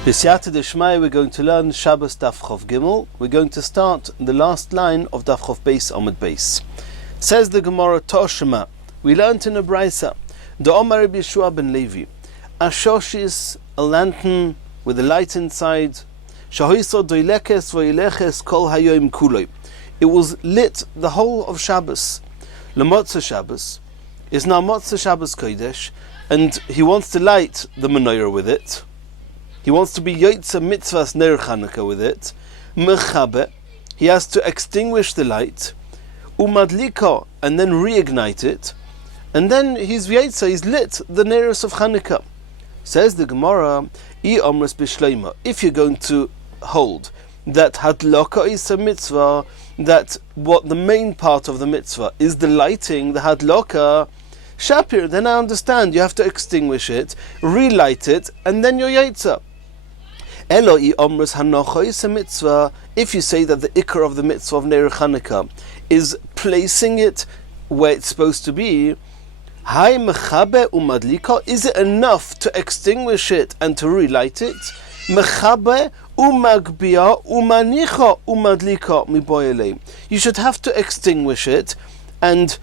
B'siyata d'shmaya, we're going to learn Shabbos Daf Chov Gimel. We're going to start the last line of Daf Chov Beis Amud Beis. Says the Gemara Toshima. We learned in a brisa. The Omar Rabbi Yeshua ben Levi. Ashoshis, a lantern with a light inside. Shahoiso doilekes voileches kol hayoim kuloi. It was lit the whole of Shabbos. Lemotza Shabbos is now Motza Shabbos Kodesh, and he wants to light the menorah with it. He wants to be Yotze Mitzvahs Ner Chanukah with it. Mechabe, he has to extinguish the light. Umadlika, and then reignite it. And then he's Yotze, he's lit the Neros of Chanukah. Says the Gemara, I Omras B'Shleima, if you're going to hold that Hadlaka is a mitzvah, that what the main part of the mitzvah is the lighting, the Hadlaka, Shapir, then I understand you have to extinguish it, relight it, and then you're Yotze. Eloi Omras Hanocha is a mitzvah, if you say that the ikar of the mitzvah of Ner Chanukah is placing it where it's supposed to be, Hai Mechabe Umadlika, is it enough to extinguish it and to relight it? Mechabe Umagbia Umanicha Umadlika Miboyele. You should have to extinguish it and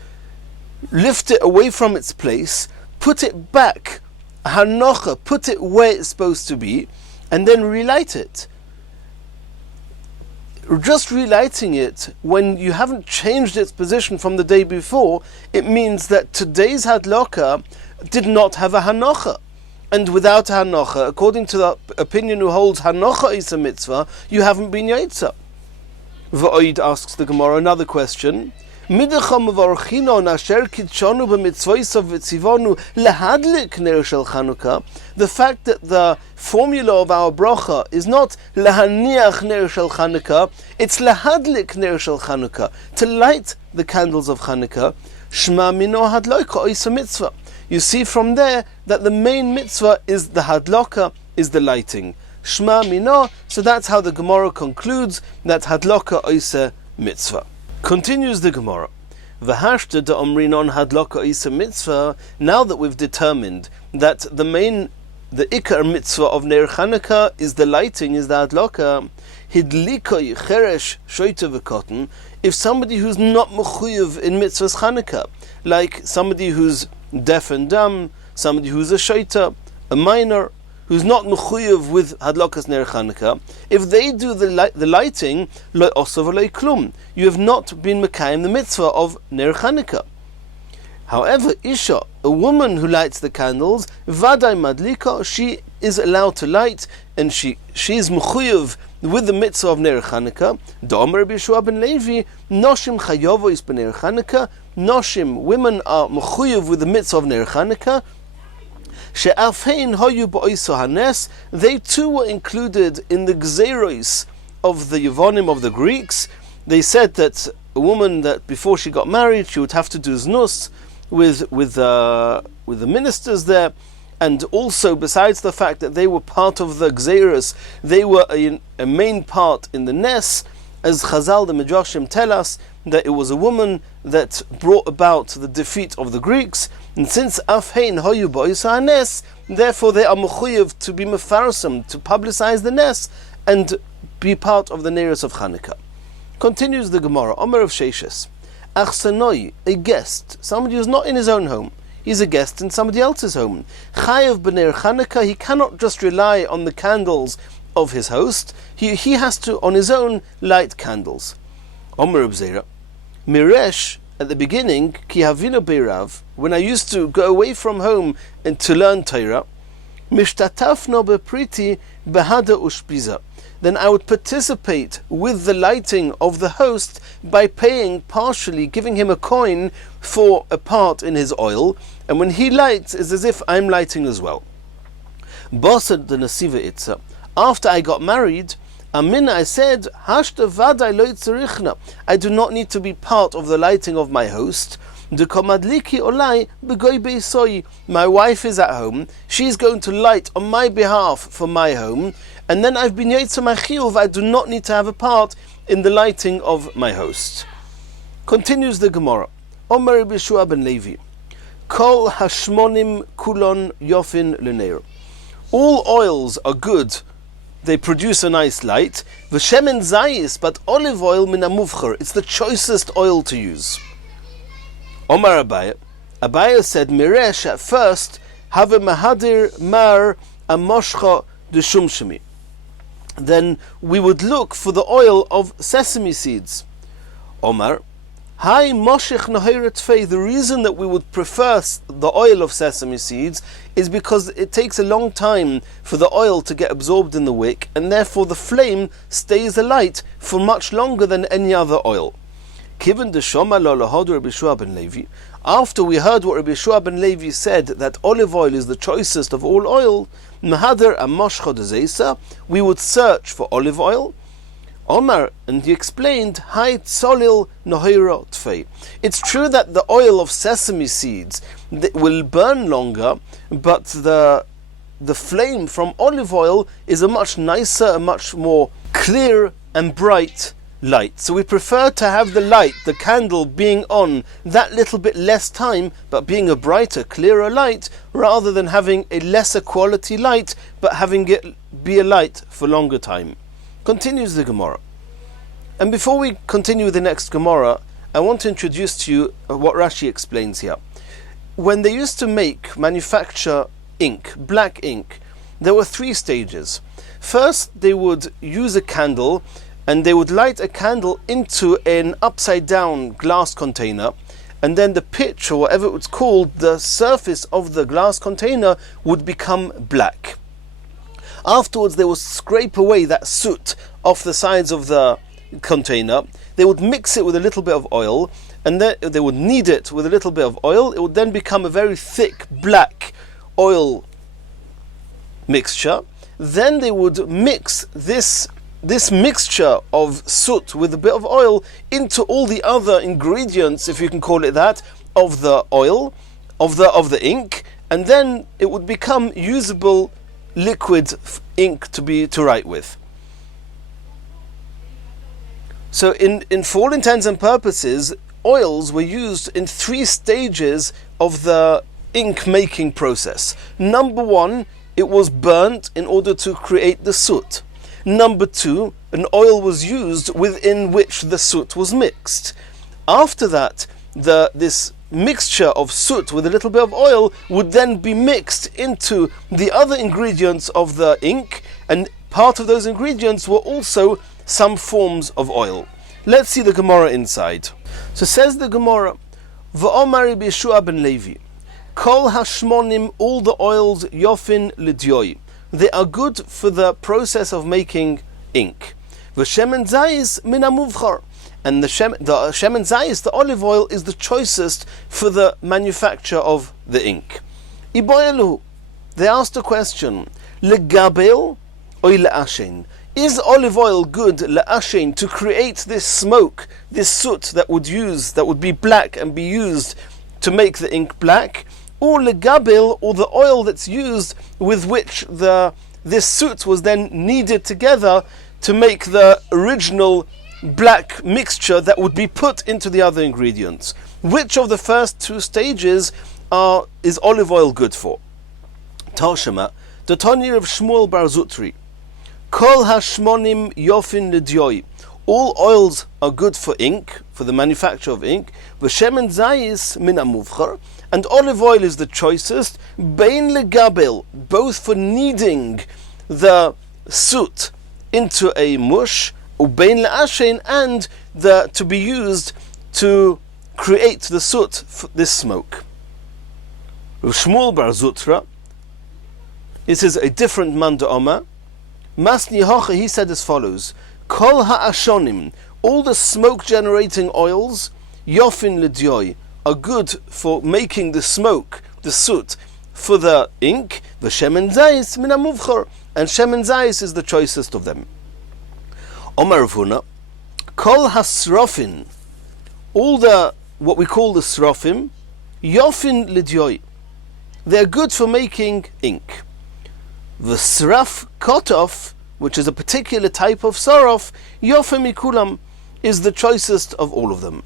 lift it away from its place, put it back, Hanocha, put it where it's supposed to be, and then relight it. Just relighting it when you haven't changed its position from the day before, it means that today's hadlaka did not have a hanocha. And without a hanocha, according to the opinion who holds hanocha is a mitzvah, you haven't been yotze. V'oid asks the Gemara another question. The fact that the formula of our bracha is not lahaniach ner shel Chanukah, it's lahadlik ner shel Chanukah, to light the candles of Chanukah. Shma mino hadloka oisa mitzvah. You see from there that the main mitzvah is the hadloka, is the lighting. Shma mino, so that's how the Gemara concludes that hadloka oisa mitzvah. Continues the Gemara. V'hashta da omrinon hadloka isa mitzvah. Now that we've determined that the ikar mitzvah of Ner Chanukah is the lighting, is the hadloka, hidlikoi cheresh shoyte v'kotten. If somebody who's not mechuyev in mitzvahs Chanukah, like somebody who's deaf and dumb, somebody who's a shoyte, a minor, who's not mechuyev with hadlokas Ner Chanukah, if they do the lighting, lo osav lo klum, you have not been mekayim the mitzvah of Ner Chanukah. However, Isha, a woman who lights the candles, vaday madlika, she is allowed to light, and she is mechuyev with the mitzvah of Ner Chanukah. Da'omer Rabbi Yeshua ben Levi, noshim chayovo ben Ner Chanukah, noshim, women are mechuyev with the mitzvah of Ner Chanukah. They too were included in the gzeros of the Yevonim of the Greeks. They said that a woman that before she got married, she would have to do znus with the ministers there, and also besides the fact that they were part of the gzeros, they were a main part in the nes, as Chazal the Midrashim tell us that it was a woman that brought about the defeat of the Greeks, and since Afhein Hoyu Bo'isa Nes, therefore they are mechuyev to be mefarsam, to publicize the Nes, and be part of the Neros of Chanukah. Continues the Gemara, Omer of Sheshes, Achsanoi, a guest, somebody who's not in his own home, he's a guest in somebody else's home. Chayav b'ner Chanukah, he cannot just rely on the candles of his host, he has to, on his own, light candles. Omer of Zera, Miresh, at the beginning, ki havina beirav, when I used to go away from home and to learn Torah, mishtatafno bepriti behada ushpiza, then I would participate with the lighting of the host by paying partially, giving him a coin for a part in his oil, and when he lights, it's as if I'm lighting as well. Bosad the nasiva itza, after I got married, Amina, I said, Hashta vaday lo tzarichna, I do not need to be part of the lighting of my host. Dekomadliki olai begoy beisoi, my wife is at home, she's going to light on my behalf for my home, and then I've been yotze my chiyuv, I do not need to have a part in the lighting of my host. Continues the Gemara. Omer Rabbi Yeshua ben Levi, Kol hashmonim kulon yofin l'neir. All oils are good they produce a nice light. V'shemen zayis, but olive oil min hamuvchar, it's the choicest oil to use. Omar Abaye, Abaye said, Miresh, at first, have a mahadir mar amoshcha de shumshemi. Then we would look for the oil of sesame seeds. Omar, Hai moshech noheret fei. The reason that we would prefer the oil of sesame seeds is because it takes a long time for the oil to get absorbed in the wick, and therefore the flame stays alight for much longer than any other oil. Kiven de shoma lo lahodu Rabbi Yeshua ben Levi. After we heard what Rabbi Yeshua ben Levi said, that olive oil is the choicest of all oil, mahader amoshcha de zeisa, we would search for olive oil. Omar, and he explained, Hai tzolil nohira tfei. It's true that the oil of sesame seeds will burn longer, but the flame from olive oil is a much nicer, a much more clear and bright light. So we prefer to have the light, the candle being on that little bit less time, but being a brighter, clearer light, rather than having a lesser quality light, but having it be a light for longer time. Continues the Gemara. And before we continue with the next Gemara, I want to introduce to you what Rashi explains here. When they used to manufacture ink, black ink, there were 3 stages. First, they would use a candle, and they would light a candle into an upside down glass container, and then the pitch, or whatever it's called, the surface of the glass container would become black. Afterwards, they would scrape away that soot off the sides of the container. They would mix it with a little bit of oil, and then they would knead it with a little bit of oil. It would then become a very thick black oil mixture. Then they would mix this mixture of soot with a bit of oil into all the other ingredients, if you can call it that, of the oil, of the ink, and then it would become usable liquid ink to write with. So for all intents and purposes, oils were used in 3 stages of the ink making process. Number 1, it was burnt in order to create the soot. Number 2, an oil was used within which the soot was mixed. After that, this mixture of soot with a little bit of oil would then be mixed into the other ingredients of the ink, and part of those ingredients were also some forms of oil. Let's see the Gemara inside. So says the Gemara, V'omar Rabbi Yeshua ben Levi, Kol hashmonim, all the oils, yofin l'dyoy, they are good for the process of making ink. V'shemen zayis min hamuvchar, and the shemen zayis, the olive oil, is the choicest for the manufacture of the ink. Iboyalu, they asked a question, legabel oy le'ashen, is olive oil good le'ashen, to create this smoke, this soot that would be black and be used to make the ink black, or legabel, or the oil that's used with which this soot was then kneaded together to make the original black mixture that would be put into the other ingredients? Which of the first 2 stages is olive oil good for? Tarshema, the Tanya of Shmuel bar Zutri, Kol hashmonim yofin l'dyoy, all oils are good for ink, for the manufacture of ink. V'shemen zayis min hamuvchar, and olive oil is the choicest. Bein legabel, both for kneading the soot into a mush, ubein le'ashen, and to be used to create the soot, this smoke. Shmuel bar Zutra, this is a different man de Omar. Masni Hocha, he said as follows: Kol ha'ashonim, all the smoke generating oils, yofin l'dyoy, are good for making the smoke, the soot, for the ink. V'shemen zayis min hamuvchar, and shemen zayis is the choicest of them. Omar Ravuna, Kol hasrofin, all the what we call the srofim, yofin l'dyoy, they are good for making ink. The sraf kotof, which is a particular type of sorof, yofim mikulam, is the choicest of all of them.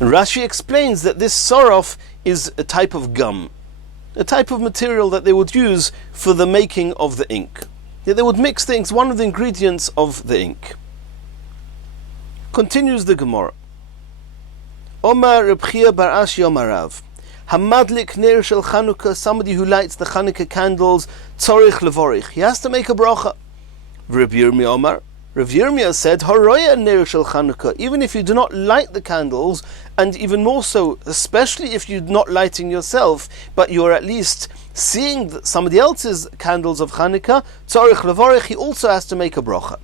And Rashi explains that this sorof is a type of gum, a type of material that they would use for the making of the ink. that they would mix things, one of the ingredients of the ink. Continues the Gemara. Omar Reb Chia bar Ashi Omar Rav, Hamadlik ner shel Chanukah, somebody who lights the Chanukah candles, tzorich levorich, he has to make a bracha. Reb Yirmiyah Omar, Reb Yirmiyah said, Haroya ner shel Chanukah, even if you do not light the candles, and even more so, especially if you're not lighting yourself, but you're at least seeing somebody else's candles of Chanukah, tzorich levorich, he also has to make a bracha.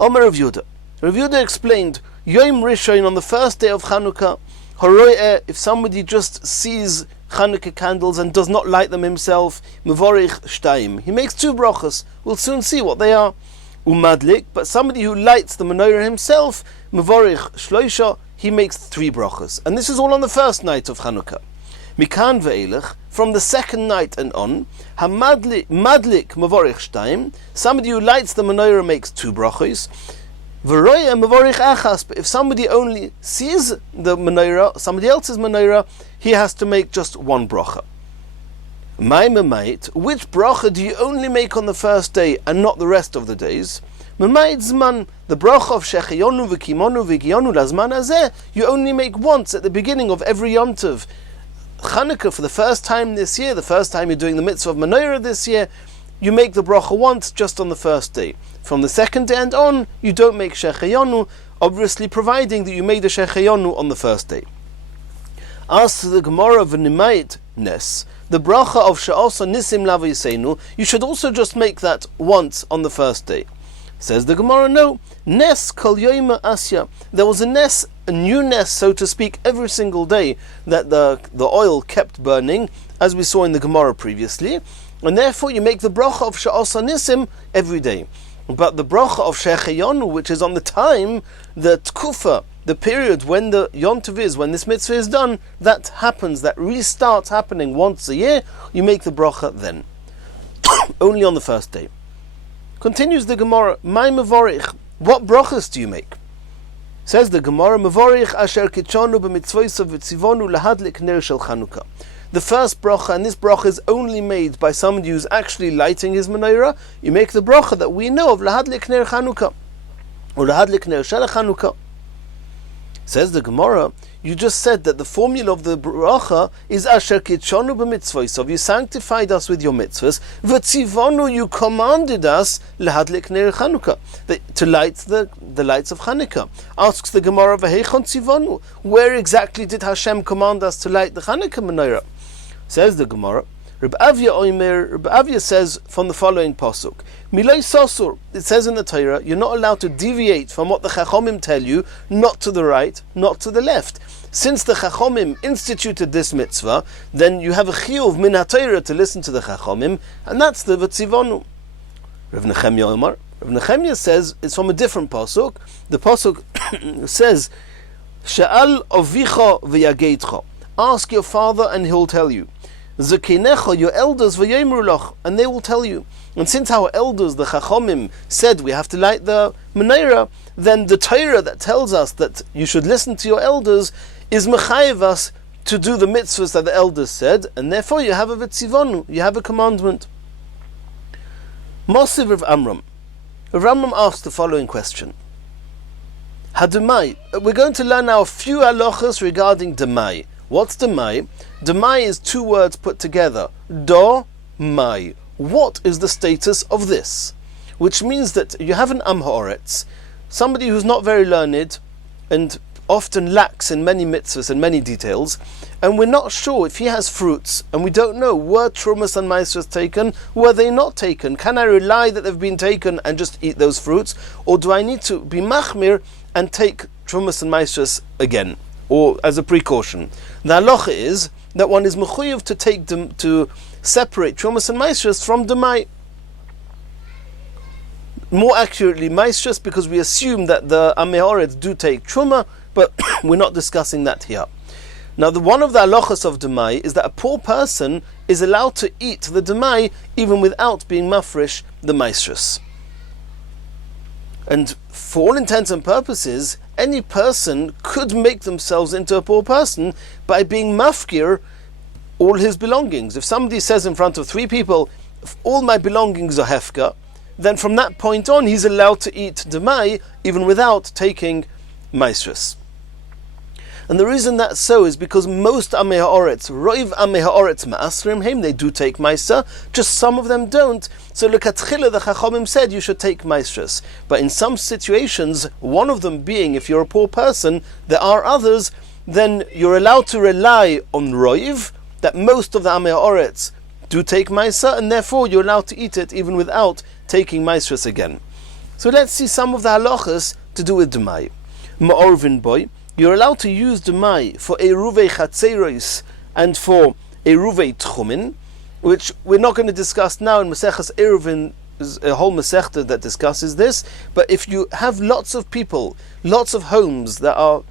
Omar Rav Yehuda, Rav Yehuda explained, Yom Rishon, on the first day of Chanukah, Haroya, if somebody just sees Chanukah candles and does not light them himself, Mevorich Shtayim, he makes 2 brachas. We'll soon see what they are. Umadlik, but somebody who lights the menorah himself, Mevorich Shloisha, he makes 3 brachas. And this is all on the first night of Chanukah. Mikan ve'elech, from the second night and on, Hamadlik Mevorich Shtayim, somebody who lights the menorah makes 2 brachas. But if somebody only sees the menorah, somebody else's menorah, he has to make just 1 bracha. Which bracha do you only make on the first day and not the rest of the days? The bracha of Shechayonu v'Kimonu v'Giyonu lazman hazeh, you only make once at the beginning of every Yom Tov. Chanukah, for the first time this year, the first time you're doing the mitzvah of menorah this year, you make the bracha once just on the first day. From the second day and on, you don't make Shechayonu, obviously providing that you made a Shechayonu on the first day. As to the Gemara of Nimayit Nes, the bracha of She'asa Nisim Lava Yisenu, you should also just make that once on the first day. Says the Gemara, no. Nes Kol Yoyma Asya. There was a Nes, a new Nes, so to speak, every single day that the oil kept burning, as we saw in the Gemara previously, and therefore you make the bracha of She'asa Nisim every day. But the bracha of Shechayonu, which is on the time, the tkufa, the period when the yontiv is, when this mitzvah is done, that happens, that restarts happening once a year, you make the bracha then. Only on the first day. Continues the Gemara, Mai mevorich, what brachas do you make? Says the Gemara, mevorich asher kitchonu b'mitzvoisav v'tzivonu lahadlik ner shel Chanukah. The first bracha, and this bracha is only made by somebody who's actually lighting his menorah, you make the bracha that we know of lahadlik ner Chanukah, or lahadlik ner shel Chanukah. Says the Gemara, you just said that the formula of the bracha is asher kitchonu b'mitzvoisav, you sanctified us with your mitzvahs, v'tzivonu, you commanded us lahadlik ner Chanukah, to light the lights of Chanukah. Asks the Gemara, v'heichon tzivonu, where exactly did Hashem command us to light the Chanukah menorah? Says the Gemara, Reb Avya says from the following pasuk, Milay Sosur, it says in the Torah, you're not allowed to deviate from what the Chachomim tell you, not to the right, not to the left. Since the Chachomim instituted this mitzvah, then you have a chiyuv min ha-Torah to listen to the Chachomim, and that's the v'tzivonu. Rav Nechemya Omar, Rav Nechemya says, it's from a different pasuk. The pasuk says, She'al ovicha v'yageitcha, ask your father and he'll tell you. Zekinecha, your elders, v'yemru lach, and they will tell you. And since our elders, the Chachomim, said we have to light the menorah, then the Torah that tells us that you should listen to your elders is mechayev us to do the mitzvahs that the elders said, and therefore you have a v'tzivonu, you have a commandment. Mosiv Rav Amram. Rav Amram asks the following question. Hademai. We're going to learn now a few halachas regarding demai. What's demai? Demai is 2 words put together. Do, mai. What is the status of this? Which means that you have an Am Ha'oretz, somebody who's not very learned and often lacks in many mitzvahs and many details, and we're not sure if he has fruits, and we don't know, were trumas and maasros taken, were they not taken? Can I rely that they've been taken and just eat those fruits, or do I need to be machmir and take trumas and maasros again, or as a precaution? The halacha is that one is mechuyev to take them, to separate trumas and maasros from demai. More accurately, maasros, because we assume that the Amei Haaretz do take truma, but we're not discussing that here. Now, one of the halachas of demai is that a poor person is allowed to eat the demai even without being mafresh the maasros. And for all intents and purposes, any person could make themselves into a poor person by being mafkir all his belongings. If somebody says in front of 3 people, all my belongings are hefka, then from that point on he's allowed to eat demai even without taking maestris. And the reason that's so is because most Amei Ha'oretz, Roiv Amei Ha'oretz Ma'asrim Heim, they do take Maisa, just some of them don't. So look at Tchila, the Chachamim said you should take Maestras. But in some situations, one of them being, if you're a poor person, there are others, then you're allowed to rely on Roiv, that most of the Amei Ha'oretz do take Maisa, and therefore you're allowed to eat it even without taking Maestras again. So let's see some of the halachas to do with Demai. Ma'orvin boy, you're allowed to use demai for eruvei chatzeros and for eruvei tchumin, which we're not going to discuss now. In Mesechas Eruvin is a whole Masechta that discusses this. But if you have lots of people, lots of homes that are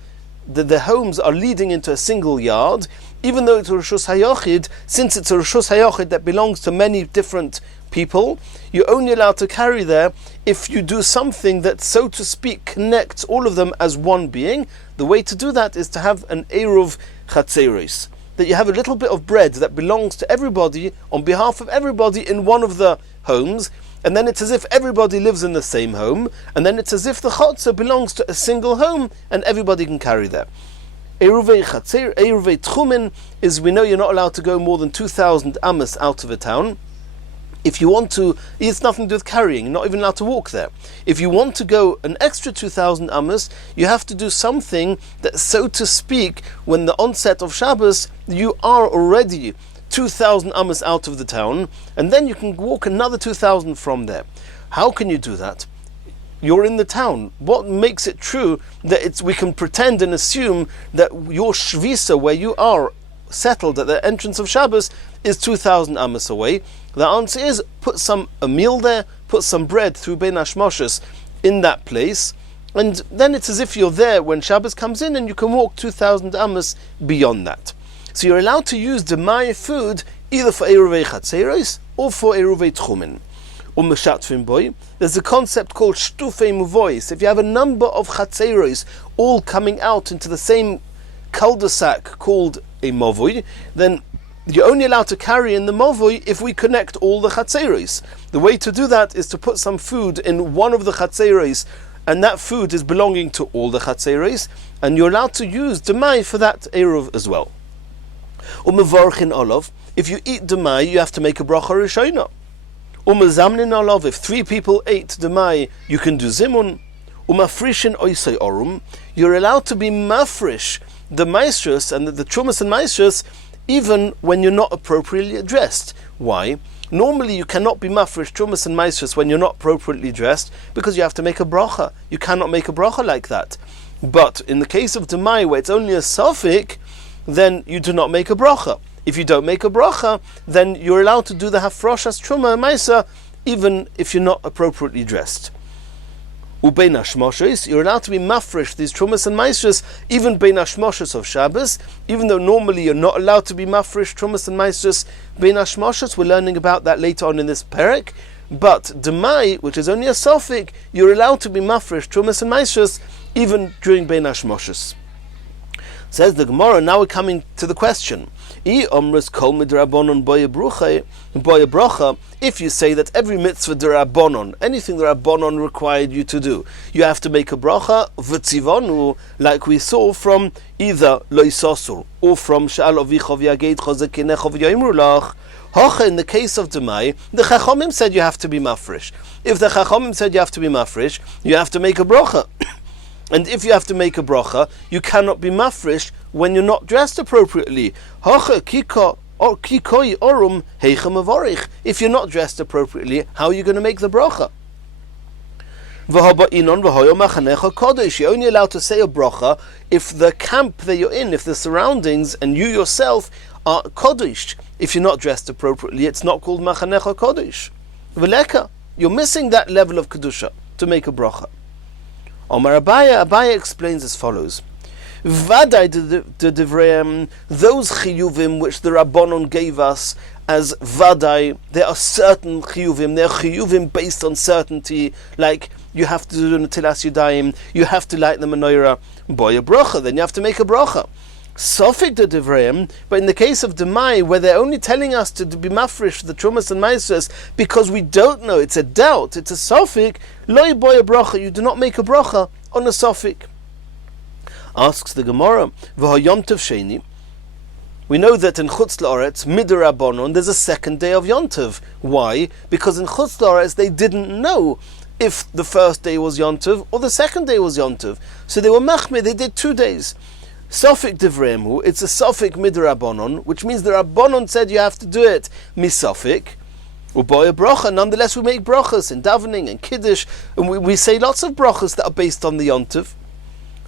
the homes are leading into a single yard, even though it's a Rishus Hayochid, since it's a Rishus Hayochid that belongs to many different people, you're only allowed to carry there if you do something that, so to speak, connects all of them as one being. The way to do that is to have an Eruv Chatzeros, that you have a little bit of bread that belongs to everybody, on behalf of everybody in one of the homes, and then it's as if everybody lives in the same home, and then it's as if the Chatzah belongs to a single home, and everybody can carry there. Eruvei Tchumin is, we know you're not allowed to go more than 2,000 amas out of a town. If you want to, it's nothing to do with carrying, you're not even allowed to walk there. If you want to go an extra 2,000 amas, you have to do something that, so to speak, when the onset of Shabbos, you are already 2,000 amas out of the town, and then you can walk another 2,000 from there. How can you do that? You're in the town. What makes it true that we can pretend and assume that your shvisa, where you are settled at the entrance of Shabbos, is 2,000 amas away? The answer is, put a meal there, put some bread through Bein Hashmoshes in that place, and then it's as if you're there when Shabbos comes in, and you can walk 2,000 amas beyond that. So you're allowed to use demai food either for eruvei chatzeros or for eruvei tchumin. Boy, there's a concept called shtufei muvois. If you have a number of chatzeros all coming out into the same cul-de-sac called a movoi, then you're only allowed to carry in the movoi if we connect all the chatzeros. The way to do that is to put some food in one of the chatzeros, and that food is belonging to all the chatzeros, and you're allowed to use demai for that eruv as well. Umevarchin olav, if you eat demai, you have to make a bracha rishona. Umezamnin olav, if 3 people ate demai, you can do zimun. Umafrishin oisei orum, you're allowed to be mafrish the maestras and the trumas and maestras even when you're not appropriately dressed. Why? Normally you cannot be mafresh trumas and maestras when you're not appropriately dressed, because you have to make a bracha. You cannot make a bracha like that. But in the case of demai, where it's only a suffix, then you do not make a bracha. If you don't make a bracha, then you're allowed to do the hafroshas truma and maisa even if you're not appropriately dressed. Ubein hashmoshes, you're allowed to be mafresh these trumas and maestras even bein hashmoshes of Shabbos, even though normally you're not allowed to be mafresh trumas and maestras bein hashmoshes. We're learning about that later on in this perek. But demai, which is only a suffix, you're allowed to be mafresh trumas and maestras even during bein hashmoshes. Says the Gemara. Now we're coming to the question. If you say that every mitzvah d'Rabbanon, anything the Rabbanon required you to do, you have to make a bracha, v'tzivonu, like we saw from either loisosur or from sha'al avicha v'yaged chozekinecha v'yoimru lach. Hocha, in the case of demai, the Chachamim said you have to be mafresh. If the Chachamim said you have to be mafresh, you have to make a bracha. And if you have to make a bracha, you cannot be mafresh when you're not dressed appropriately. If you're not dressed appropriately, how are you going to make the bracha? You're only allowed to say a bracha if the camp that you're in, if the surroundings and you yourself are kodesh. If you're not dressed appropriately, it's not called machanecha kodesh. Veleka, you're missing that level of kedusha to make a bracha. Omar Abaya explains as follows: Vaday those chiyuvim which the Rabbanon gave us as vaday, there are certain chiyuvim. There are chiyuvim based on certainty, like you have to do netilas yadayim, you have to light the menorah, boy a bracha, then you have to make a bracha. Sofik de Devreim, but in the case of Demai, where they're only telling us to be mafresh the Trumas and Maestras because we don't know, it's a doubt, it's a Sofik, loy boy a bracha, you do not make a bracha on a Sofik. Asks the Gemara, V'ha Yom Tov Sheni. We know that in Chutz La'aretz, Midirabonon, there's a second day of Yom Tov. Why? Because in Chutz La'aretz they didn't know if the first day was Yom Tov or the second day was Yom Tov. So they were machmir, they did 2 days. Sofik Divremu, it's a Sofik Midirabonon, which means the Rabbonon said you have to do it misofik. Uboy a bracha, nonetheless we make brachas in davening and kiddush, and we say lots of brachas that are based on the Yom Tov.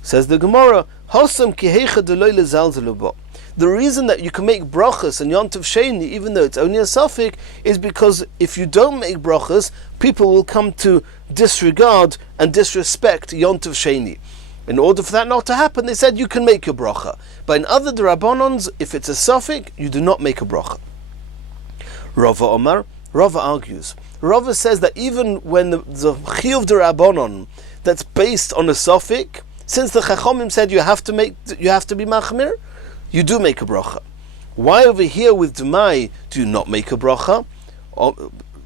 Says the Gemara, Hosam kihecha deloy lezalzelubo. The reason that you can make brachas and Yom Tov Sheni, even though it's only a Sofik, is because if you don't make brachas, people will come to disregard and disrespect Yom Tov Sheni. In order for that not to happen, they said you can make your bracha. But in other D'Rabbanons, if it's a Sofik, you do not make a bracha. Rava Omar, Rava argues. Rava says that even when the Chiyuv D'Rabbanon that's based on a Sofik, since the Chachomim said you have to be machmir, you do make a bracha. Why over here with Demai do you not make a bracha?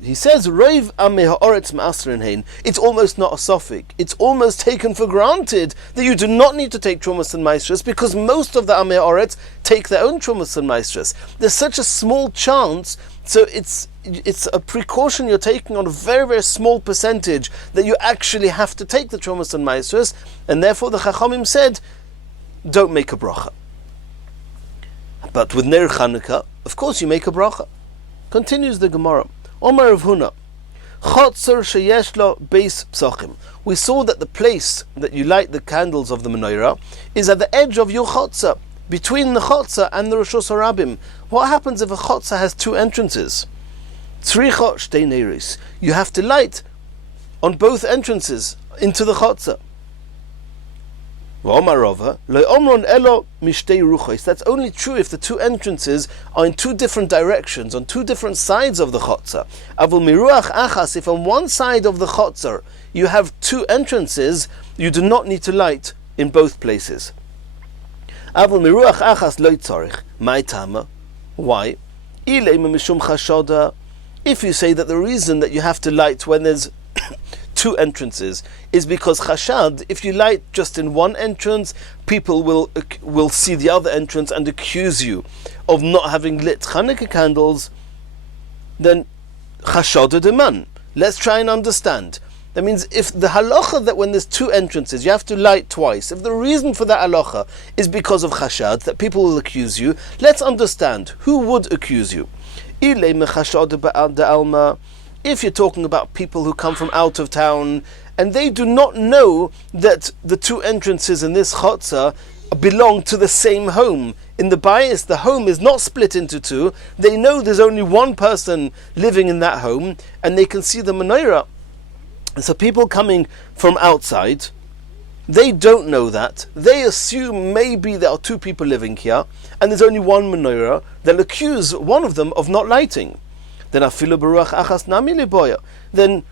He says, Reiv Amei Ha'oretz Ma'asrin Hein. It's almost not a Sofik. It's almost taken for granted that you do not need to take Trumas and Maestras because most of the Amei Ha'oretz take their own Trumas and Maestras. There's such a small chance, so it's a precaution you're taking on a very, very small percentage that you actually have to take the Trumas and Maestras, and therefore the Chachamim said, don't make a bracha. But with Ner Chanukah, of course you make a bracha. Continues the Gemara. Omar of Huna, Chotzer sheyesh lo beis psachim. We saw that the place that you light the candles of the menorah is at the edge of your chotzer, between the chotzer and the Roshos Harabim. What happens if a chotzer has 2 entrances? Tzricha shtei neiros. You have to light on both entrances into the chotzer. That's only true if the 2 entrances are in 2 different directions, on 2 different sides of the chotzer. If on one side of the chotzer you have 2 entrances, you do not need to light in both places. Why? If you say that the reason that you have to light when there's 2 entrances is because chashad, if you light just in one entrance, people will see the other entrance and accuse you of not having lit Chanukah candles, then chashad deman. Let's try and understand. That means if the halacha that when there's 2 entrances you have to light twice, if the reason for that halacha is because of chashad, that people will accuse you, let's understand who would accuse you. If you're talking about people who come from out of town and they do not know that the 2 entrances in this chotzer belong to the same home. In the bias, the home is not split into 2. They know there's only one person living in that home and they can see the menorah. And so people coming from outside, they don't know that. They assume maybe there are 2 people living here and there's only one menorah. They'll accuse one of them of not lighting. Then afilu baruch achas nami liboya. Then,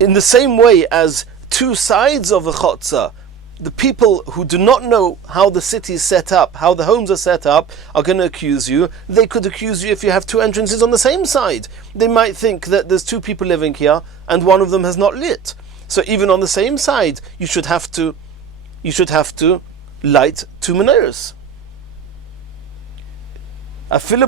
in the same way as 2 sides of a chotzer, the people who do not know how the city is set up, how the homes are set up, are going to accuse you. They could accuse you if you have 2 entrances on the same side. They might think that there's 2 people living here and one of them has not lit. So even on the same side, you should have to light 2 menorahs. If the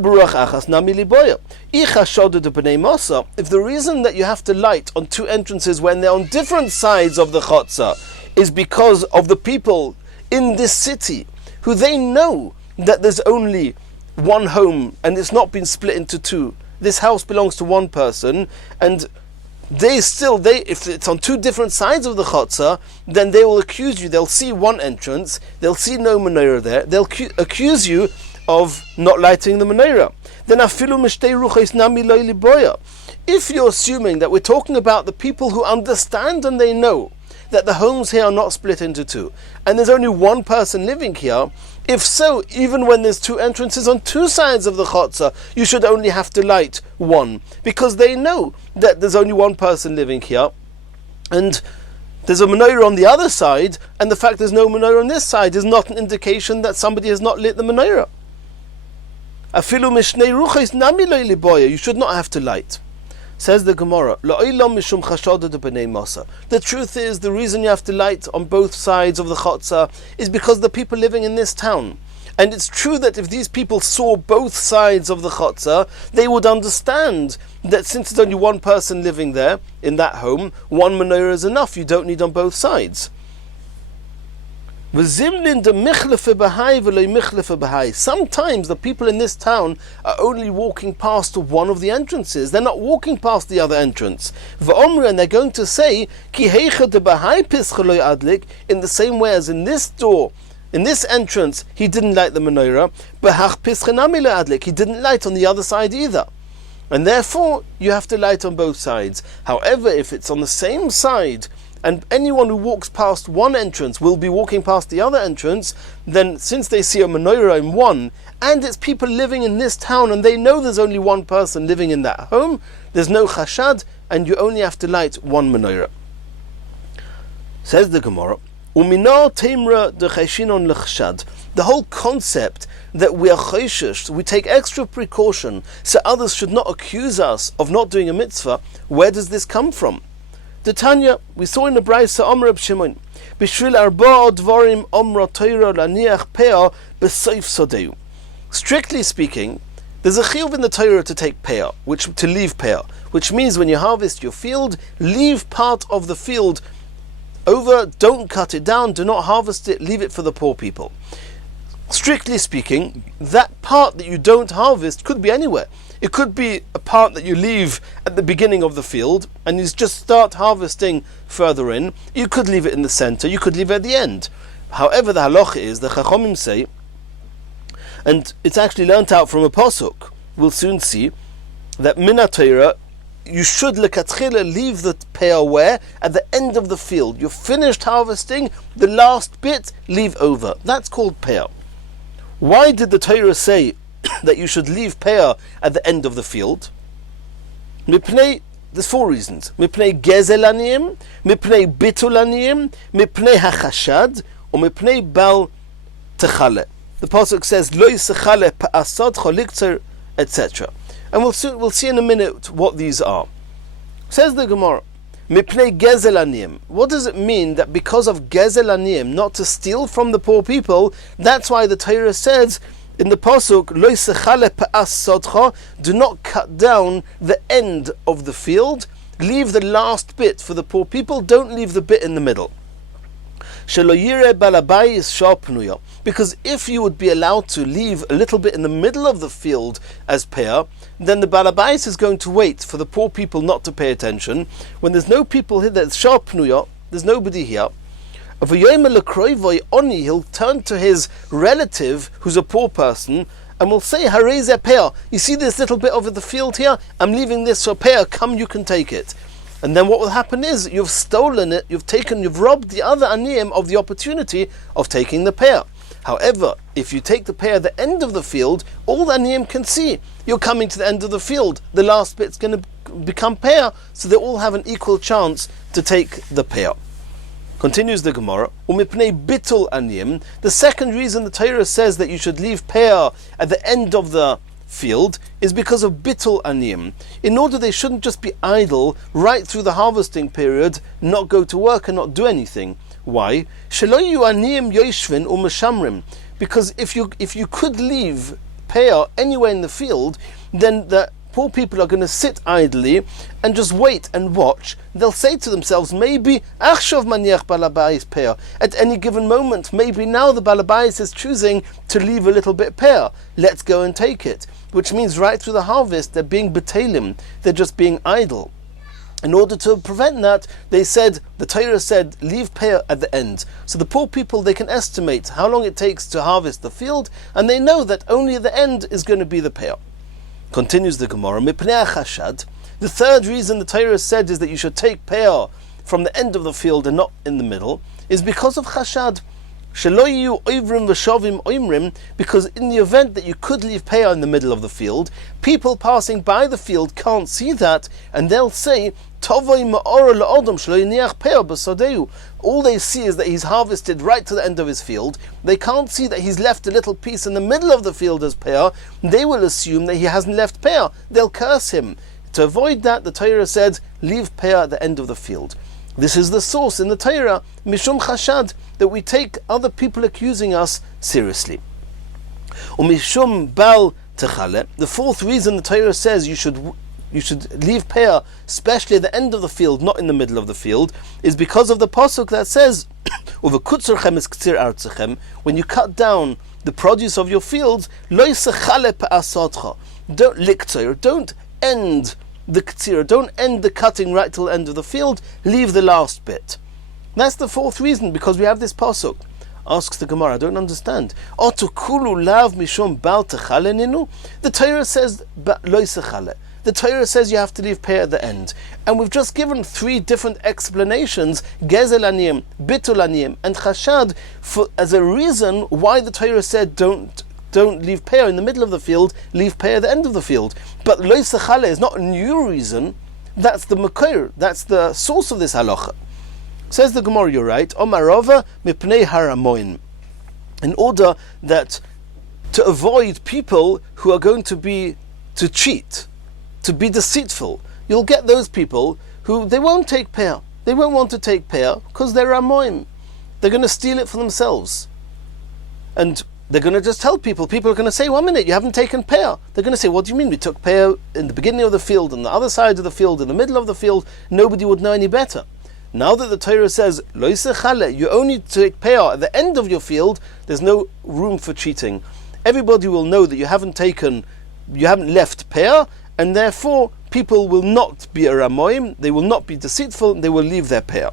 reason that you have to light on 2 entrances when they're on different sides of the chotzer is because of the people in this city who they know that there's only one home and it's not been split into 2. This house belongs to one person, and if it's on 2 different sides of the chotzer, then they will accuse you. They'll see one entrance, they'll see no menorah there, they'll accuse you of not lighting the menorah. Then afilu mishtei ruchos nami lo liboya. If you're assuming that we're talking about the people who understand and they know that the homes here are not split into 2, and there's only one person living here, if so, even when there's 2 entrances on 2 sides of the chotzer, you should only have to light one, because they know that there's only one person living here, and there's a menorah on the other side, and the fact there's no menorah on this side is not an indication that somebody has not lit the menorah. Afilu mishnei ruchos nami lo liboya. You should not have to light. Says the Gemara, La'olam mishum chashada de b'nei masa. The truth is, the reason you have to light on both sides of the chotza is because the people living in this town. And it's true that if these people saw both sides of the chotza, they would understand that since there's only one person living there, in that home, one menorah is enough, you don't need on both sides. Sometimes the people in this town are only walking past one of the entrances. They're not walking past the other entrance. And they're going to say, in the same way as in this door, in this entrance, he didn't light the menorah, he didn't light on the other side either. And therefore, you have to light on both sides. However, if it's on the same side, and anyone who walks past one entrance will be walking past the other entrance, then since they see a menorah in one, and it's people living in this town, and they know there's only one person living in that home, there's no chashad, and you only have to light one menorah. Says the Gemara, the whole concept that we are chayshish, we take extra precaution so others should not accuse us of not doing a mitzvah, where does this come from? The Tanya, we saw in the Brayso Amr Reb Shimon, B'shvil arba'a dvarim omra Torah laniach peah b'soif sodeu. Strictly speaking, there's a chiyuv in the Torah to take peah, to leave peah, which means when you harvest your field, leave part of the field over, don't cut it down, do not harvest it, leave it for the poor people. Strictly speaking, that part that you don't harvest could be anywhere. It could be a part that you leave at the beginning of the field and you just start harvesting further in. You could leave it in the center, you could leave it at the end. However, the halacha is, the Chachomim say, and it's actually learnt out from a pasuk, we'll soon see, that Minat Torah, you should lekatchila leave the peah where? At the end of the field. You're finished harvesting, the last bit, leave over. That's called peah. Why did the Torah say that you should leave peah at the end of the field? There's four reasons. Mipnei gezel aniyim, mipnei bitul aniyim, mipnei hachashad, or mipnei bal techale. The pasuk says lo yisechale pa'asad cholikzer, etc. And we'll see in a minute what these are. Says the Gemara, mipnei gezel aniyim. What does it mean that because of gezel aniyim, not to steal from the poor people, that's why the Torah says in the pasuk, lo yisechale pa'as sodcha, do not cut down the end of the field, leave the last bit for the poor people, don't leave the bit in the middle. Shelo yireh balabayis shar pnuya. Because if you would be allowed to leave a little bit in the middle of the field as peah, then the balabais is going to wait for the poor people not to pay attention. When there's no people here, there's shar pnuya, there's nobody here. He'll turn to his relative who's a poor person and will say, Harei peah, you see this little bit over the field here? I'm leaving this for peah, come you can take it. And then what will happen is you've stolen it, you've robbed the other aniyim of the opportunity of taking the peah. However, if you take the peah at the end of the field, all the aniyim can see you're coming to the end of the field. The last bit's going to become peah, so they all have an equal chance to take the peah. Continues the Gemara, umipnei bitul aniyim. The second reason the Torah says that you should leave peah at the end of the field is because of bitul aniyim. In order they shouldn't just be idle right through the harvesting period, not go to work and not do anything. Why? Because if you could leave peah anywhere in the field, then the poor people are going to sit idly and just wait and watch. They'll say to themselves, maybe achshav maniach balabais peah. At any given moment, maybe now the balabais is choosing to leave a little bit peah. Let's go and take it. Which means right through the harvest, they're being betalim. They're just being idle. In order to prevent that, the Torah said, leave peah at the end. So the poor people, they can estimate how long it takes to harvest the field, and they know that only at the end is going to be the peah. Continues the Gemara, mipnei chashad. The third reason the Torah said is that you should take peah from the end of the field and not in the middle, is because of chashad. because in the event that you could leave peah in the middle of the field, people passing by the field can't see that, and they'll say, all they see is that he's harvested right to the end of his field. They can't see that he's left a little piece in the middle of the field as peah. They will assume that he hasn't left peah. They'll curse him. To avoid that, the Torah said, leave peah at the end of the field. This is the source in the Torah, Mishum Chashad, that we take other people accusing us seriously. Umishum Bal Techale, the fourth reason the Torah says you should leave peah, especially at the end of the field, not in the middle of the field, is because of the pasuk that says, when you cut down the produce of your fields, don't end the ktsir, don't end the cutting right till the end of the field, leave the last bit. That's the fourth reason, because we have this pasuk. Asks the Gemara, I don't understand. The Torah says the Torah says you have to leave peah at the end. And we've just given three different explanations, gezel aniyim, bitul aniyim, and chashad, as a reason why the Torah said don't leave peah in the middle of the field, leave peah at the end of the field. But lo sechale is not a new reason, that's the makor, that's the source of this halacha. Says the Gemara, you're right, Omarova mipnei haramoin. In order that to avoid people who are going to cheat, to be deceitful, you'll get those people who they won't take peah. They won't want to take peah because they're ramoim. They're going to steal it for themselves. And they're going to just tell people. People are going to say, 1 minute, you haven't taken peah. They're going to say, what do you mean? We took peah in the beginning of the field, on the other side of the field, in the middle of the field. Nobody would know any better. Now that the Torah says, lo yisechale, you only take peah at the end of your field, there's no room for cheating. Everybody will know that you haven't left peah, and therefore people will not be a ramoim, they will not be deceitful, they will leave their peah.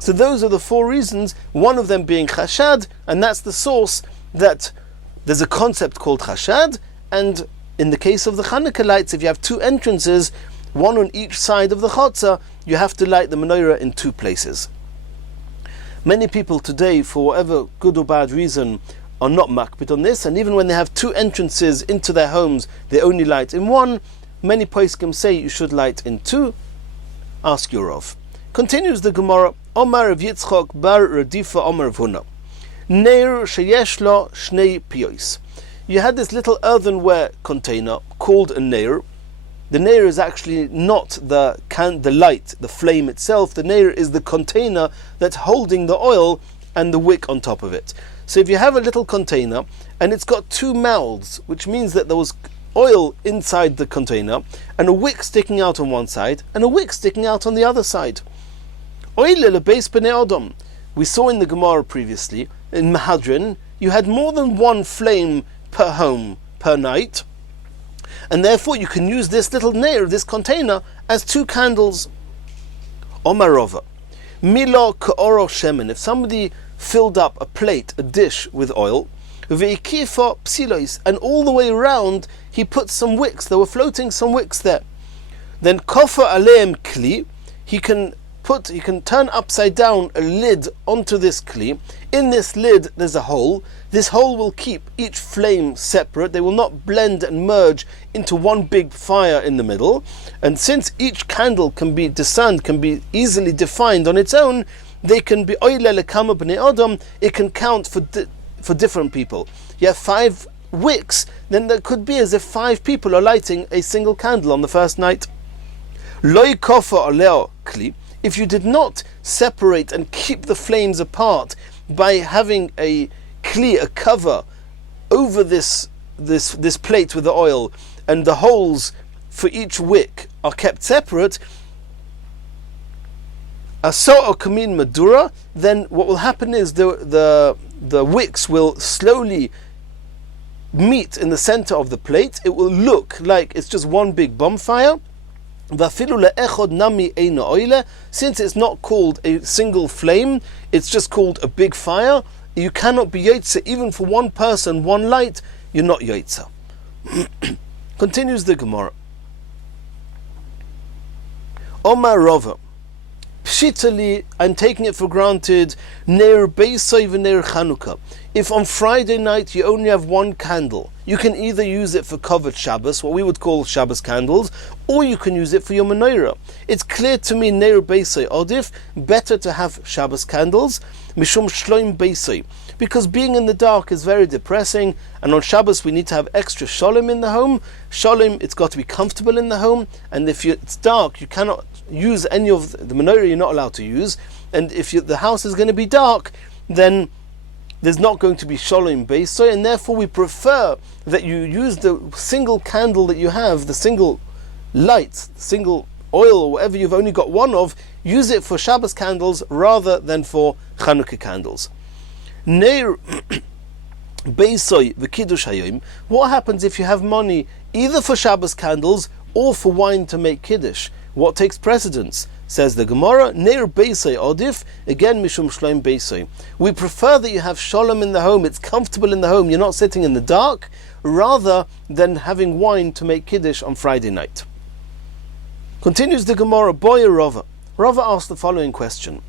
So those are the four reasons, one of them being chashad, and that's the source that there's a concept called chashad, and in the case of the Hanukkah lights, if you have two entrances, one on each side of the chotzah, you have to light the menorah in two places. Many people today, for whatever good or bad reason, are not makpid on this, and even when they have two entrances into their homes, they only light in one. Many poskim say you should light in two. Ask your Rav. Continues the Gemara, Omar of Yitzchak bar Radifa Omar of Huna. Neir sheyesh lo shnei piyos. You had this little earthenware container called a neir. The neir is actually not the light, the flame itself. The neir is the container that's holding the oil and the wick on top of it. So if you have a little container and it's got two mouths, which means that there was oil inside the container and a wick sticking out on one side and a wick sticking out on the other side. We saw in the Gemara previously, in Mahadrin, you had more than one flame per home, per night, and therefore you can use this little neir, this container, as two candles. Omarova. Milo ka'oro shemen. If somebody filled up a plate, a dish with oil, ve'ikifa psilois, and all the way around he put some wicks, there were floating some wicks there. Then kofa aleim kli, he can turn upside down a lid onto this kli. In this lid there's a hole. This hole will keep each flame separate. They will not blend and merge into one big fire in the middle. And since each candle can be discerned, can be easily defined on its own, they can be oile lekama b'nei adam. It can count for different people. You have 5 wicks, then there could be as if 5 people are lighting a single candle on the first night. Loi kofa aleo kli. If you did not separate and keep the flames apart by having a kli, a cover, over this plate with the oil, and the holes for each wick are kept separate, aso kamin madura, then what will happen is the wicks will slowly meet in the center of the plate. It will look like it's just one big bonfire. Since it's not called a single flame, it's just called a big fire, you cannot be yotze, even for one person, one light, you're not yotze. Continues the Gemara. Omar Rava. Pshitali, I'm taking it for granted, Ner Beisai v'Ner Chanukah. If on Friday night you only have one candle, you can either use it for covered Shabbos, what we would call Shabbos candles, or you can use it for your menorah. It's clear to me, Ner Beisai Odif, better to have Shabbos candles, Mishum Shloim Beisai, because being in the dark is very depressing, and on Shabbos we need to have extra sholem in the home. Sholem, it's got to be comfortable in the home, and if it's dark, you cannot use any of the menorah, you're not allowed to use, and if the house is going to be dark, then there's not going to be sholem beisoy, and therefore we prefer that you use the single candle that you have, the single light, single oil, or whatever you've only got one of, use it for Shabbos candles rather than for Chanukah candles. Neir beisoy v'kiddush hayom. What happens if you have money either for Shabbos candles or for wine to make kiddush? What takes precedence? Says the Gemara, Neir Beisai Odif, again Mishum Shloim Beisai. We prefer that you have Sholem in the home, it's comfortable in the home, you're not sitting in the dark, rather than having wine to make Kiddush on Friday night. Continues the Gemara, Boya Rava. Rava asked the following question,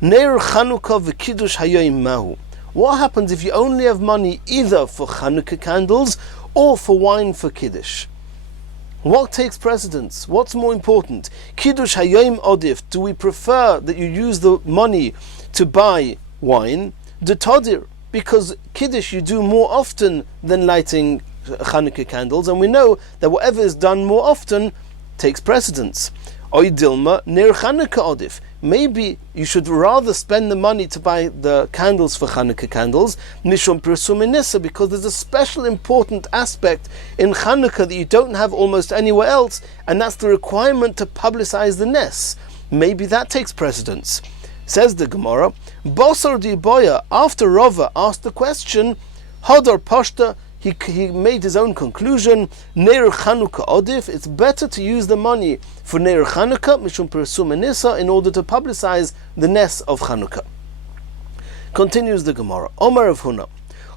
Neir Chanukah v'Kiddush Hayoim Mahu. What happens if you only have money either for Chanukah candles or for wine for Kiddush? What takes precedence? What's more important? Kiddush Hayom Odif. Do we prefer that you use the money to buy wine? The Todir, because Kiddush you do more often than lighting Chanukah candles, and we know that whatever is done more often takes precedence. Oy Dilma Ner Chanukah Odif. Maybe you should rather spend the money to buy the candles for Chanukah candles, Nishum Pirsum Nissa, because there's a special important aspect in Chanukah that you don't have almost anywhere else, and that's the requirement to publicize the Ness. Maybe that takes precedence. Says the Gemara, Bosar di Boya, after Rava asked the question, Hodor Pashta, he made his own conclusion, Neir Chanukah Odif, it's better to use the money for Neir Chanukah, Mishum Pirsum Nissa, in order to publicize the Ness of Chanukah. Continues the Gemara, Omar of Huna,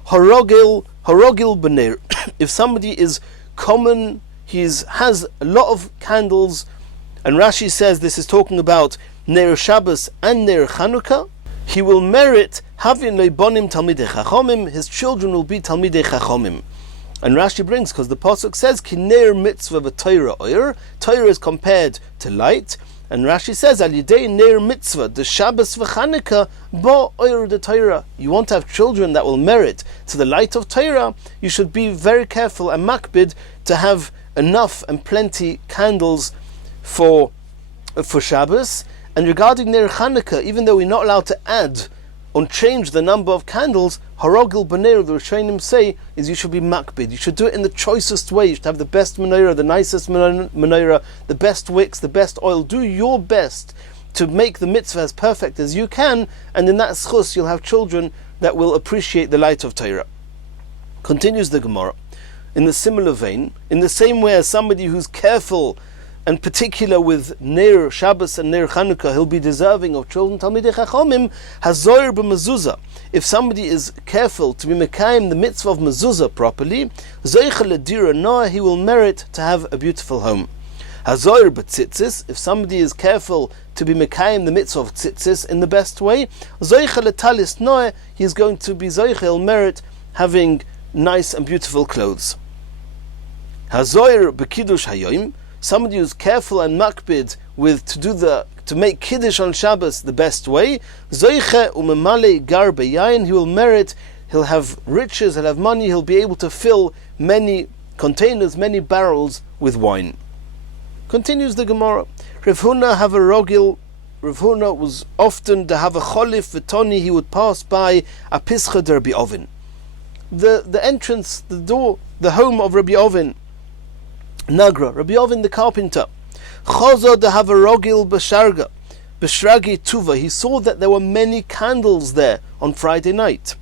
Horogil B'Neir, if somebody is common, he has a lot of candles, and Rashi says this is talking about Neir Shabbos and Neir Chanukah, he will merit Havin Leibonim Talmidei Chachomim, his children will be Talmidei Chachomim. And Rashi brings, because the Pasuk says, Ki Neir Mitzvah v'Torah Oyer, Torah is compared to light, and Rashi says, Al Yidei Neir Mitzvah, the Shabbos v'Chanukah, Bo Oyer de Torah. You want to have children that will merit to the light of Torah, you should be very careful and makbid to have enough and plenty candles for Shabbos. And regarding Neir Chanukah, even though we're not allowed to add or change the number of candles, Harogil B'Neir, the Rishonim say, is you should be makbid. You should do it in the choicest way. You should have the best menorah, the nicest menorah, the best wicks, the best oil. Do your best to make the mitzvah as perfect as you can, and in that schus you'll have children that will appreciate the light of Torah. Continues the Gemara, in the similar vein, in the same way as somebody who's careful and particular with Neir Shabbos and Neir Chanukah, he'll be deserving of children Talmidei Chachomim. Hazoyer b'mezuzah. If somebody is careful to be mekayim the mitzvah of mezuzah properly, Zoicha ledira noah, he will merit to have a beautiful home. Hazoyer b'tzitzis. If somebody is careful to be mekayim the mitzvah of tzitzis in the best way, Zoicha letalis noah, he is going to be Zoicha, he'll merit having nice and beautiful clothes. Hazoyer b'kiddush hayom. Somebody who's careful and makbid with to make kiddush on Shabbos the best way, Zoiche umemale gar beyayin, he will merit, he'll have riches, he'll have money, he'll be able to fill many containers, many barrels with wine. Continues the Gemara. Rav Huna have a rogil. Rav Huna was often to have a cholif v'toni, he would pass by a pischa der Rabbi Ovin. The entrance, the door, the home of Rabbi Ovin. Nagra, Rabbi Ovin the carpenter. Chozo de Havarogil Basharga, Beshragi Tuva. He saw that there were many candles there on Friday night.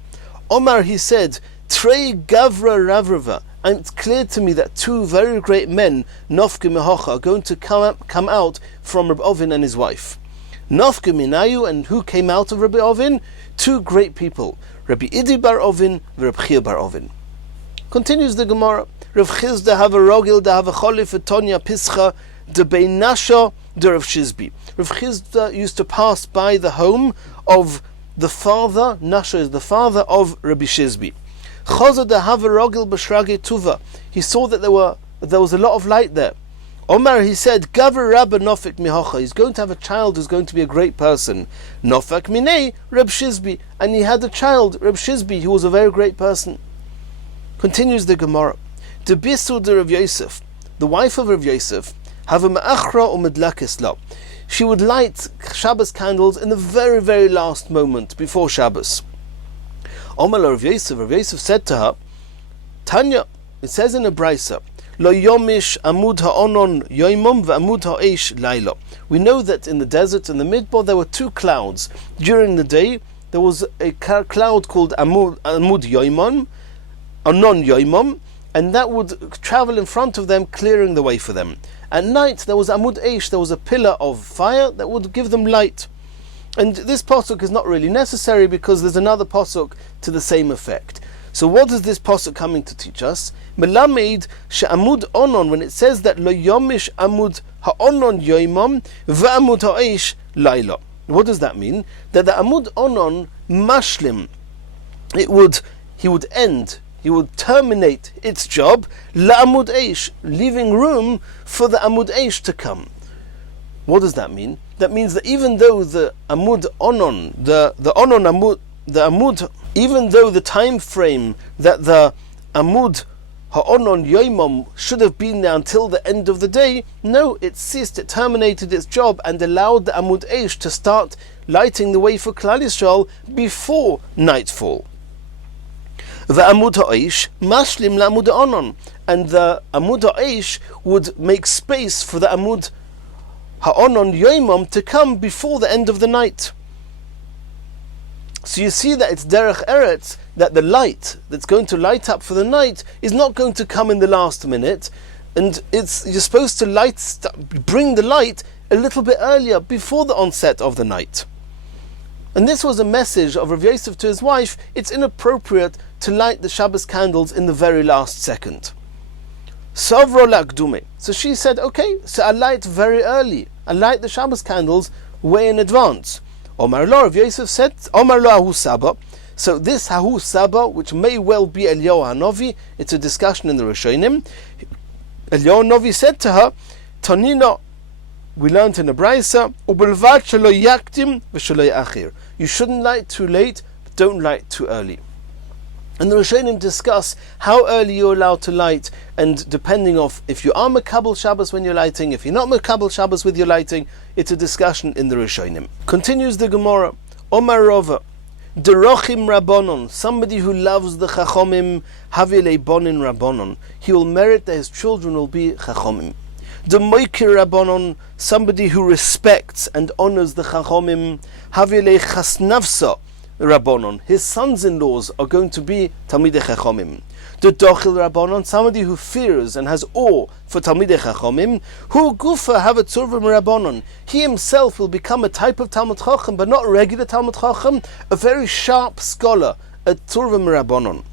Omar, he said, Trei Gavra Ravrava. And it's clear to me that two very great men, Nofke Mehocha, are going to come out from Rabbi Ovin and his wife. Nofke Minayu, and who came out of Rabbi Ovin? Two great people, Rabbi Idi bar Ovin and Rabbi Chia bar Ovin. Continues the Gemara. Rav Chizda have a rogil, da have a cholif, a tonya pischa, de beinasha, de Rav Shizbi. Rav Chisda used to pass by the home of the father, Nasha is the father of Rabbi Shizbi. He saw that there was a lot of light there. Omar, he said, Gaver Rabba Nofik Mihocha. He's going to have a child who's going to be a great person. Nofak Minei Reb Shizbi. And he had a child, Reb Shizbi, who was a very great person. Continues the Gemara. Debisu de Rav Yosef, the wife of Rav Yosef, have a ma'achra or medlakis la. She would light Shabbos candles in the very, very last moment before Shabbos. Omar Rav Yosef said to her, Tanya, it says in a brisa, Lo yomish amud ha'onon yoimom ve'amud ha'esh laila. We know that in the desert, in the midbar, there were two clouds. During the day, there was a cloud called amud yoimom, anon yoimom, and that would travel in front of them, clearing the way for them. At night, there was amud eish, there was a pillar of fire that would give them light. And this pasuk is not really necessary because there's another pasuk to the same effect. So what is this pasuk coming to teach us? Melamed she'amud onon, when it says that lo yomish amud ha'onon yoimam ve'amud ha'eish laila. What does that mean? That the amud onon mashlim, he would terminate its job la'amud eish, leaving room for the amud eish to come. What does that mean? That means that even though the amud onon, the amud, even though the time frame that the amud ha'onon yoimam should have been there until the end of the day, no, it ceased, it terminated its job and allowed the amud eish to start lighting the way for Klal Yisrael before nightfall. The amud ha'eish mashlim la'amud ha'onon, and the amud ha'eish would make space for the amud ha'onon yoimam to come before the end of the night. So you see that it's derech eretz, that the light that's going to light up for the night is not going to come in the last minute, and you're supposed to bring the light a little bit earlier, before the onset of the night. And this was a message of Rav Yosef to his wife. It's inappropriate to light the Shabbos candles in the very last second. Savro lakdume. So she said, okay, so I light very early. I light the Shabbos candles way in advance. Omar lo, Rav Yosef said, Omar lo ahu saba. So this ahu saba, which may well be Eliyahu Hanavi, it's a discussion in the Rishonim. Eliyahu Hanavi said to her, Tanina, we learned in the Brisa, ubelvad shelo yaktim v'shelo ya'achir. You shouldn't light too late, but don't light too early. And the Rishonim discuss how early you're allowed to light, and depending on if you are Makabel Shabbos when you're lighting, if you're not Makabel Shabbos with your lighting, it's a discussion in the Rishonim. Continues the Gemara, Omar Rova, Derochim Rabbonon, somebody who loves the Chachomim, Havile Bonin Rabbonon, he will merit that his children will be Chachomim. The Moikir Rabbonon, somebody who respects and honors the Chachomim, Havile Chasnavsa Rabbonon, his sons-in-laws are going to be Talmidei Chachomim. The Dochil Rabbonon, somebody who fears and has awe for Talmidei Chachomim, who Gufa have a Tzurvim Rabbonon, he himself will become a type of Talmud Chacham, but not a regular Talmud Chacham, a very sharp scholar, a Tzurvim Rabbonon.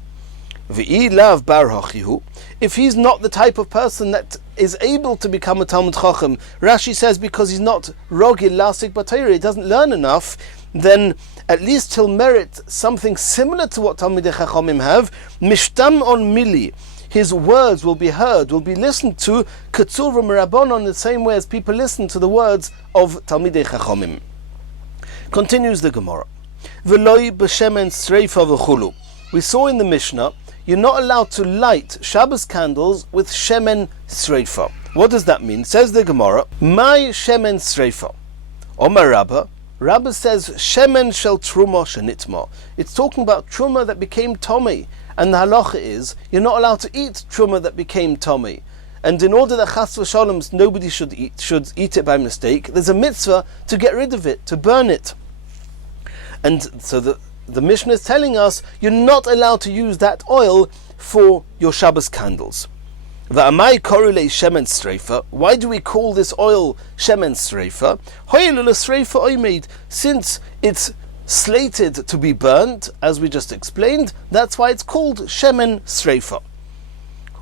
V'i lav bar hachihu, if he's not the type of person that is able to become a Talmud Chacham, Rashi says because he's not rogil lasik batayri, he doesn't learn enough, then at least he'll merit something similar to what Talmidei Chachamim have. Mishtam on mili, his words will be heard, will be listened to, Ketzurva Merabbanon, the same way as people listen to the words of Talmidei Chachamim. Continues the Gemara. V'loi b'shemen sreifa v'chulu. We saw in the Mishnah, you're not allowed to light Shabbos candles with shemen sreifa. What does that mean? Says the Gemara, my shemen sreifa. Omar Rabba, Rabbi says, Shemen shel truma shenitma. It's talking about truma that became tomei. And the halacha is, you're not allowed to eat truma that became tomei. And in order that chas v'shalom nobody should eat it by mistake, there's a mitzvah to get rid of it, to burn it. And so the Mishnah is telling us, you're not allowed to use that oil for your Shabbos candles. V'amai korulei shemen streifa. Why do we call this oil shemen streifa? Hoyelul streifa oimed. Since it's slated to be burnt, as we just explained, that's why it's called shemen streifa.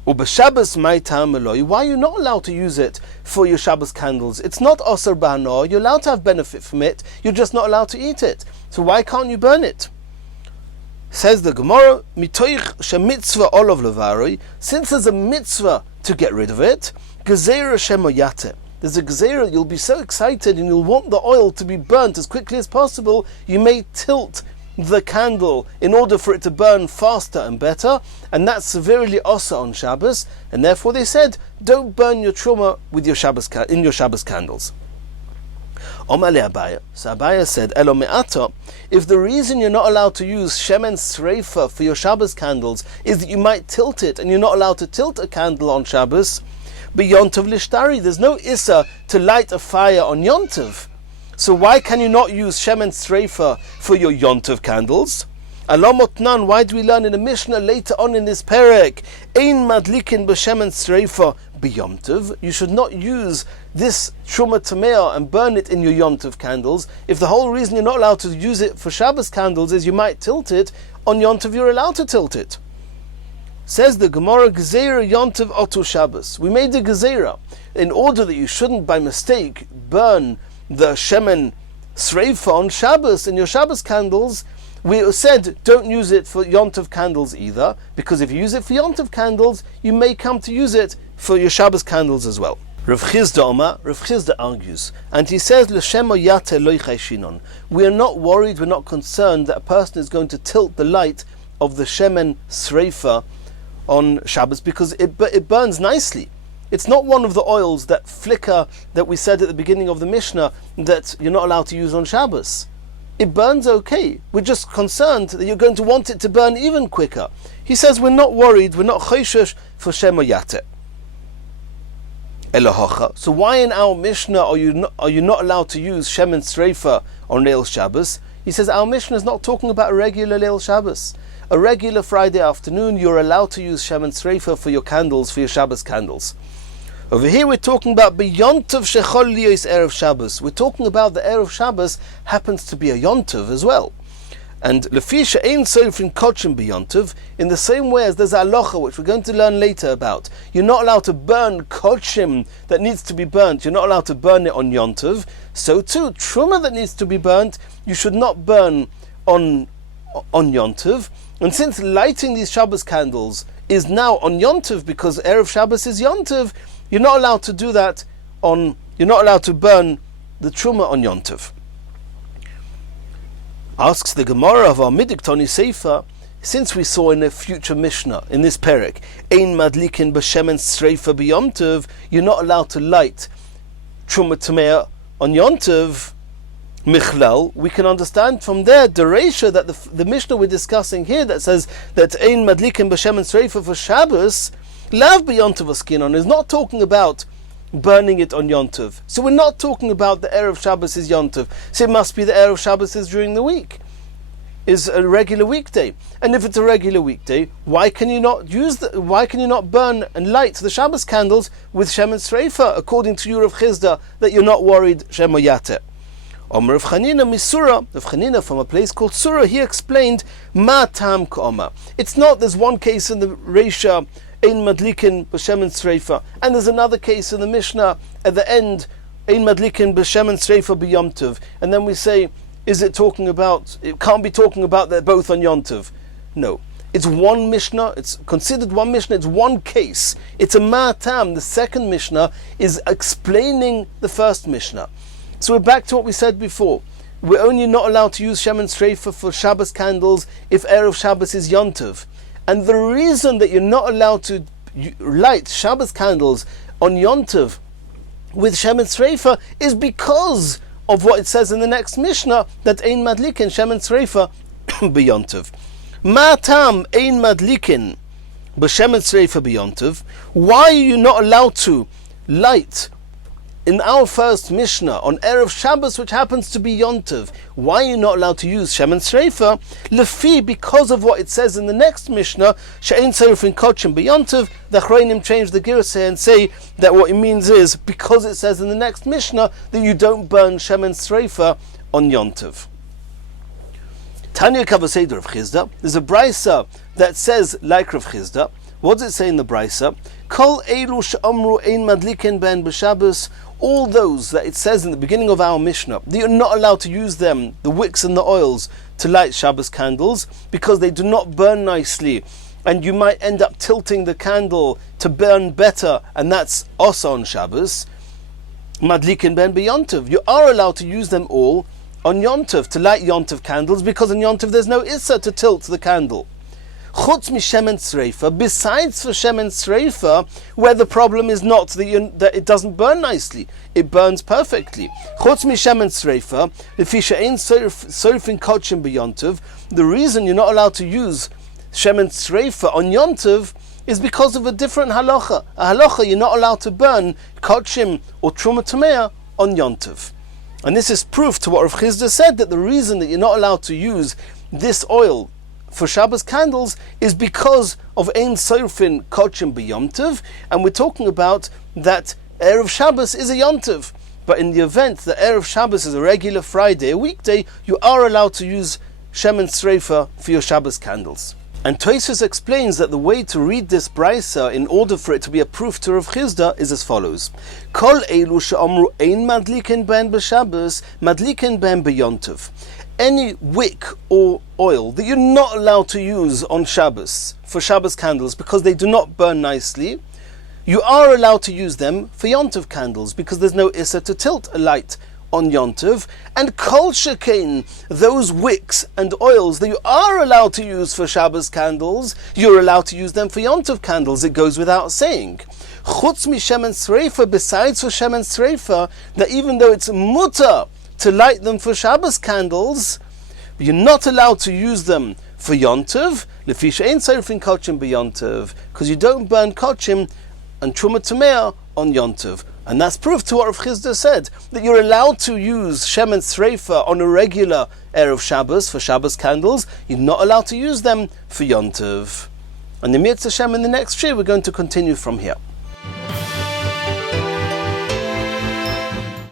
Ubashabbos mai ta'am eloi. Why are you not allowed to use it for your Shabbos candles? It's not osir b'hana. You're allowed to have benefit from it. You're just not allowed to eat it. So why can't you burn it? Says the Gemara, mitoich shemitzvah olav levaroi. Since there's a mitzvah to get rid of it, gezeira shemoyate. There's a gezeira. You'll be so excited and you'll want the oil to be burnt as quickly as possible. You may tilt the candle in order for it to burn faster and better, and that's severely osir on Shabbos, and therefore they said, don't burn your truma with your Shabbos in your Shabbos candles. Omale Abaya. So Abaya said, Elo me'ata, if the reason you're not allowed to use shemen sreifa for your Shabbos candles is that you might tilt it, and you're not allowed to tilt a candle on Shabbos, b'yontov lishtari, there's no issa to light a fire on yontov. So why can you not use shemen sreifa for your yontov candles? Alomotnan, why do we learn in a Mishnah later on in this perek, ein madlikin b'shemen sreifa b'yontov? You should not use this truma tamea and burn it in your yontov candles. If the whole reason you're not allowed to use it for Shabbos candles is you might tilt it, on yontov you're allowed to tilt it. Says the Gemara, Gezeira yontov otu Shabbos. We made the Gezeira in order that you shouldn't by mistake burn the shemen sreifa on Shabbos in your Shabbos candles. We said don't use it for yontov candles either, because if you use it for yontov candles, you may come to use it for your Shabbos candles as well. Rav Chizda argues, and he says, L'shemo yate lo yichayshinon. We are not worried, we're not concerned that a person is going to tilt the light of the shemen sreifa on Shabbos, because it burns nicely. It's not one of the oils that flicker that we said at the beginning of the Mishnah that you're not allowed to use on Shabbos. It burns okay. We're just concerned that you're going to want it to burn even quicker. He says we're not worried, we're not choishesh for shemo yate. Elohocha. So why in our Mishnah are you not allowed to use shemen sreifa on Leil Shabbos? He says our Mishnah is not talking about a regular Leil Shabbos. A regular Friday afternoon, you're allowed to use shemen sreifa for your candles, for your Shabbos candles. Over here we're talking about b'yontov shechol liyos erev Shabbos. We're talking about the erev Shabbos happens to be a yontov as well. And lefi she'ein sofrin kochim b'yontov, in the same way as there's a halacha which we're going to learn later about. You're not allowed to burn kochim that needs to be burnt. You're not allowed to burn it on yontov. So too, truma that needs to be burnt, you should not burn on yontov. And since lighting these Shabbos candles is now on yontov because erev Shabbos is yontov, you're not allowed to do that you're not allowed to burn the truma on yontov. Asks the Gemara of our Midiktoni Seifa, since we saw in a future Mishnah, in this perek, Ein madlikin b'shemen sreifa b'yontov, you're not allowed to light truma tamea on yontov, Michlal, we can understand from there, Dresha, that the Mishnah we're discussing here that says that Ein madlikin b'shemen sreifa for Shabbos, Lav b'yontov askinon, is not talking about burning it on yontov. So we're not talking about the erev Shabbos is yontov. So it must be the erev Shabbos is during the week, is a regular weekday. And if it's a regular weekday, why can you not burn and light the Shabbos candles with shemen sreifa, according to Rav Chizda, that you're not worried shemo yate? Omer Rav Chanina misura, Rav Chanina from a place called Surah, he explained ma tam k'oma. It's not there's one case in the Reisha, Ein madlikin b'shemen sreifa, and there's another case in the Mishnah at the end, Ein madlikin b'shemen sreifa b'yomtov, and then we say, is it talking about? It can't be talking about they're both on yomtov. No, it's one Mishnah. It's considered one Mishnah. It's one case. It's a ma'atam. The second Mishnah is explaining the first Mishnah. So we're back to what we said before. We're only not allowed to use shemen sreifa for Shabbos candles if erev Shabbos is yomtov. And the reason that you're not allowed to light Shabbos candles on yontov with shemen sreifa is because of what it says in the next Mishnah, that ein madlikin shemen sreifa b'yontov. Ma tam ein madlikin b'shemen sreifa b'yontov. Why are you not allowed to light in our first Mishnah on erev Shabbos, which happens to be yontov? Why are you not allowed to use shemen sreifa? Lefi, because of what it says in the next Mishnah, she'ein seifrin kochim b'yontov. The Achronim change the girsa and say that what it means is because it says in the next Mishnah that you don't burn shemen sreifa on yontov. Tanya Kavaseder of Chizda. There's a brisa that says like Rav Chizda. What does it say in the Brisa? Kol elu she'amru ein madliken ben b'Shabbos. All those that it says in the beginning of our Mishnah, that you're not allowed to use them, the wicks and the oils, to light Shabbos candles, because they do not burn nicely, and you might end up tilting the candle to burn better, and that's also on Shabbos. Madliken ben b'Yontiv. You are allowed to use them all on Yontiv, to light Yontiv candles, because on Yontiv there's no Issa to tilt the candle. Chutz mi shemen tzreifa, besides for shemen tzreifa, where the problem is not that it doesn't burn nicely, it burns perfectly. Chutz mi shemen tzreifa, lefi she'ein sorfin kodshim b'Yontiv. The reason you're not allowed to use shemen tzreifa on Yontiv is because of a different halacha. A halacha, you're not allowed to burn kodshim or truma tamea on Yontiv. And this is proof to what Rav Chizda said, that the reason that you're not allowed to use this oil for Shabbos candles is because of Ein Sorfin Kodshim b'Yomtiv, and we're talking about that Erev Shabbos is a Yomtiv. But in the event that Erev Shabbos is a regular Friday, a weekday, you are allowed to use Shemen Tzreifa for your Shabbos candles. And Tosfos explains that the way to read this brisa in order for it to be a proof to Rav Chizda is as follows: Kol elu she'amru ein madliken ben b'Shabbos, madliken ben b'Yontiv. Any wick or oil that you're not allowed to use on Shabbos for Shabbos candles because they do not burn nicely, you are allowed to use them for Yontiv candles because there's no Issa to tilt a light on Yontiv. And Kol Shekain, those wicks and oils that you are allowed to use for Shabbos candles, you're allowed to use them for Yontiv candles. It goes without saying. Chutz mi shemen tzreifa, besides for shemen tzreifa, that even though it's mutter to light them for Shabbos candles, you're not allowed to use them for Yontiv, lefi she'ein sorfin kodshim b'Yontiv, because you don't burn kodshim and truma tamea on Yontiv. And that's proof to what Rav Chizda said, that you're allowed to use shemen tzreifa on a regular Erev Shabbos for Shabbos candles, you're not allowed to use them for Yontiv. And the Mitzvah Hashem in the next year we're going to continue from here.